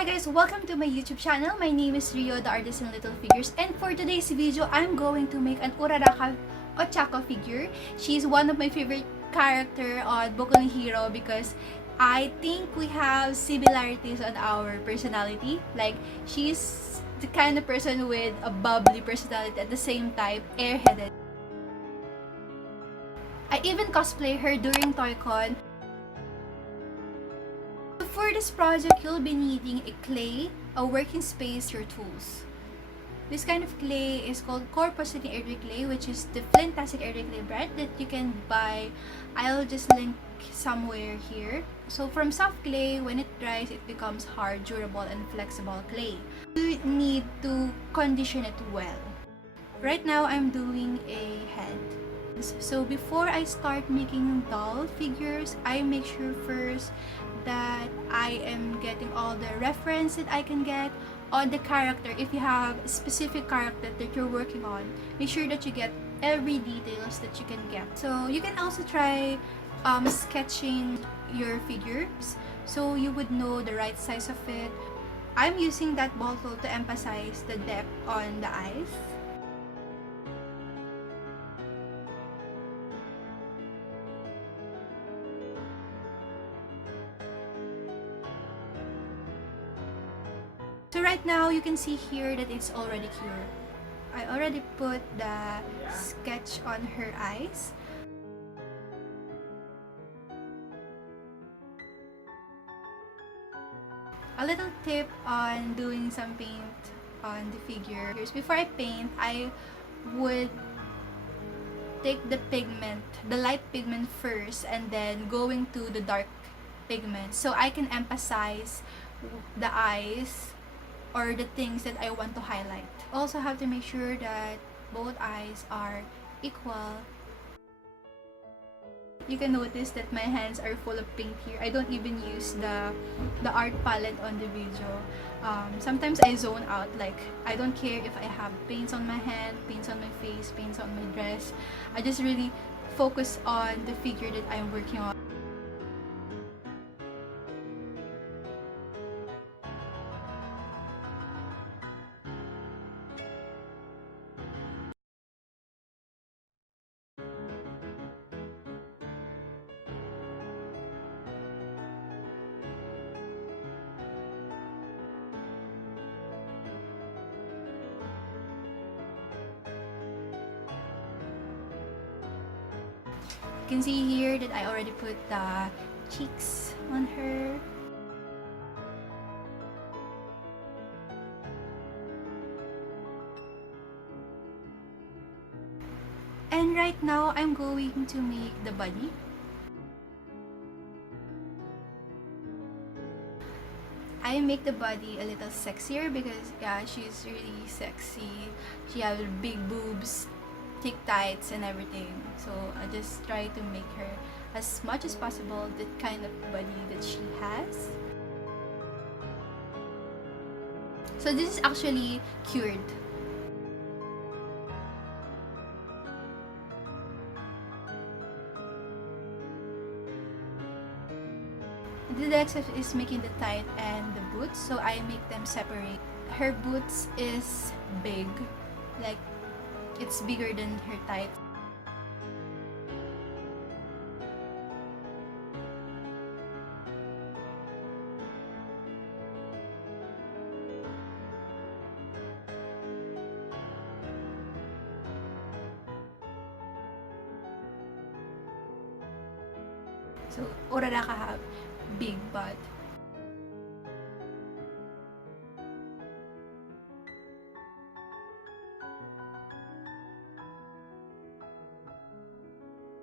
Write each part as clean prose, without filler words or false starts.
Hi guys, welcome to my YouTube channel. My name is Rio, the artist in little figures, and for today's video, I'm going to make an Uraraka Ochaco figure. She's one of my favorite character on Boku Hero because I think we have similarities on our personality. Like, she's the kind of person with a bubbly personality at the same time airheaded. I even cosplay her during ToyCon. For this project, you'll be needing a clay, a working space, your tools. This kind of clay is called corpusculating air clay, which is the flintastic air clay brand that you can buy. I'll just link somewhere here. So from soft clay, when it dries, it becomes hard, durable, and flexible clay. You need to condition it well. Right now, I'm doing a head. So before I start making doll figures, I make sure first that I am getting all the reference that I can get on the character. If you have a specific character that you're working on, make sure that you get every details that you can get. So you can also try sketching your figures so you would know the right size of it. I'm using that bottle to emphasize the depth on the eyes. So right now, you can see here that it's already cured. I already put the sketch on her eyes. A little tip on doing some paint on the figure. Before I paint, I would take the pigment, the light pigment first, and then going to the dark pigment so I can emphasize the eyes or the things that I want to highlight. Also have to make sure that both eyes are equal. You can notice that my hands are full of paint here. I don't even use the art palette on the video. Sometimes I zone out, like I don't care if I have paints on my hand, paints on my face, paints on my dress. I just really focus on the figure that I'm working on. You can see here that I already put the cheeks on her. And right now, I'm going to make the body. I make the body a little sexier because yeah, she's really sexy. She has big boobs, thick tights, and everything. So I just try to make her as much as possible the kind of body that she has. So this is actually cured. The next step is making the tight and the boots, so I make them separate. Her boots is big, like it's bigger than her tight. So Uraraka have big butt.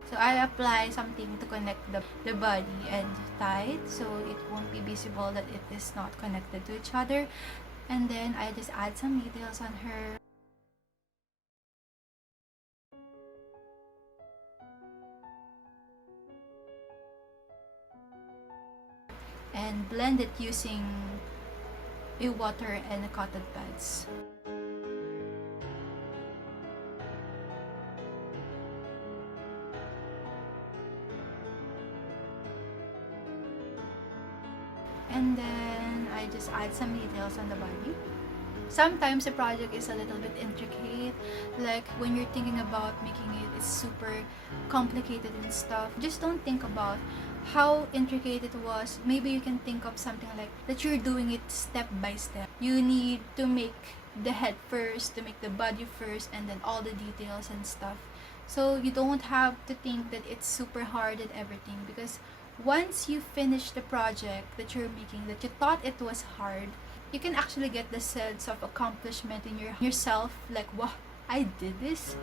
So I apply something to connect the body and thigh so it won't be visible that it is not connected to each other. And then I just add some details on her. And blend it using a water and a cotton pads. And then I just add some details on the body. Sometimes the project is a little bit intricate, like when you're thinking about making it, it's super complicated and stuff. Just don't think about how intricate it was. Maybe you can think of something like that you're doing it step by step. You need to make the head first, to make the body first, and then all the details and stuff. So you don't have to think that it's super hard and everything, because once you finish the project that you're making, that you thought it was hard, you can actually get the sense of accomplishment in yourself, like, wow, I did this.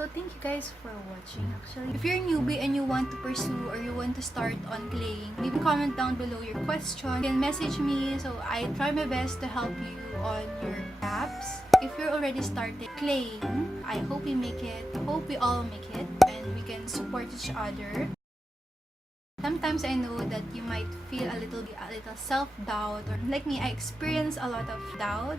So thank you guys for watching. Actually, if you're a newbie and you want to pursue or you want to start on claying, maybe comment down below your question. You can message me, so I try my best to help you on your apps. If you're already started claying, I hope we make it. Hope we all make it and we can support each other. Sometimes I know that you might feel a little self-doubt, or like me, I experience a lot of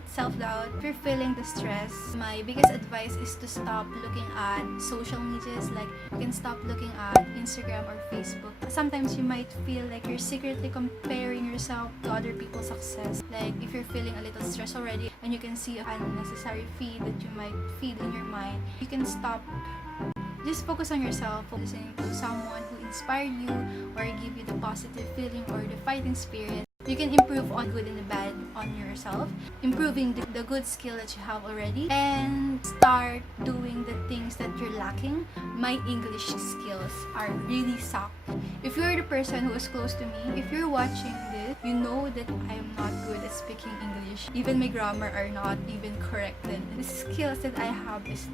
self-doubt. If you're feeling the stress, my biggest advice is to stop looking at social medias. Like, you can stop looking at Instagram or Facebook. Sometimes you might feel like you're secretly comparing yourself to other people's success. Like, if you're feeling a little stressed already and you can see an unnecessary feed that you might feed in your mind, you can stop. Just focus on yourself, listening to someone who inspired you or give you the positive feeling or the fighting spirit. You can improve on good and the bad on yourself, improving the good skill that you have already, and start doing the things that you're lacking. My English skills are really suck. If you're the person who is close to me, if you're watching this, you know that I am not good at speaking English. Even my grammar are not even corrected. The skills that I have is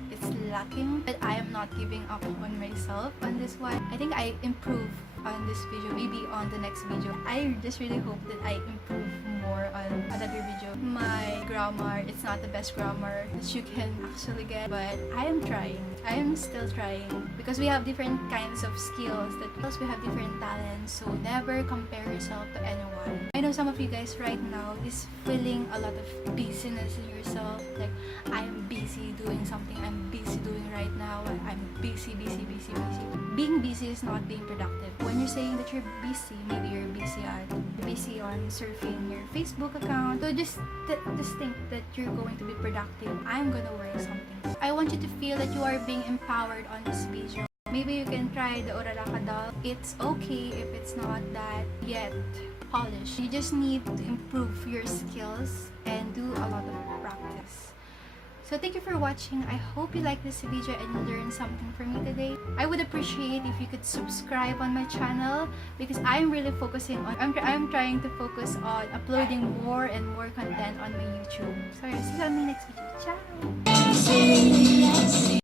lacking, but I am not giving up on myself on this one. I think I improve on this video, maybe on the next video. I just really hope that I improve more on another video. My grammar, it's not the best grammar that you can actually get, but I am trying. I am still trying, because we have different kinds of skills, that plus we have different talents, so never compare yourself to anyone. I know some of you guys right now is feeling a lot of busyness in yourself, like, I'm busy doing something, I'm busy doing right now, I'm busy. Being busy is not being productive. When you're saying that you're busy, maybe you're busy on surfing your Facebook account. So just think that you're going to be productive. I'm gonna work something. I want you to feel that you are being empowered on this video. Maybe you can try the Uraraka doll. It's okay if it's not that yet polished. You just need to improve your skills and do a lot of practice. So thank you for watching. I hope you like this video and you learned something from me today. I would appreciate if you could subscribe on my channel, because I'm really focusing on, I'm trying to focus on uploading more and more content on my YouTube. So see you on my next video. Ciao!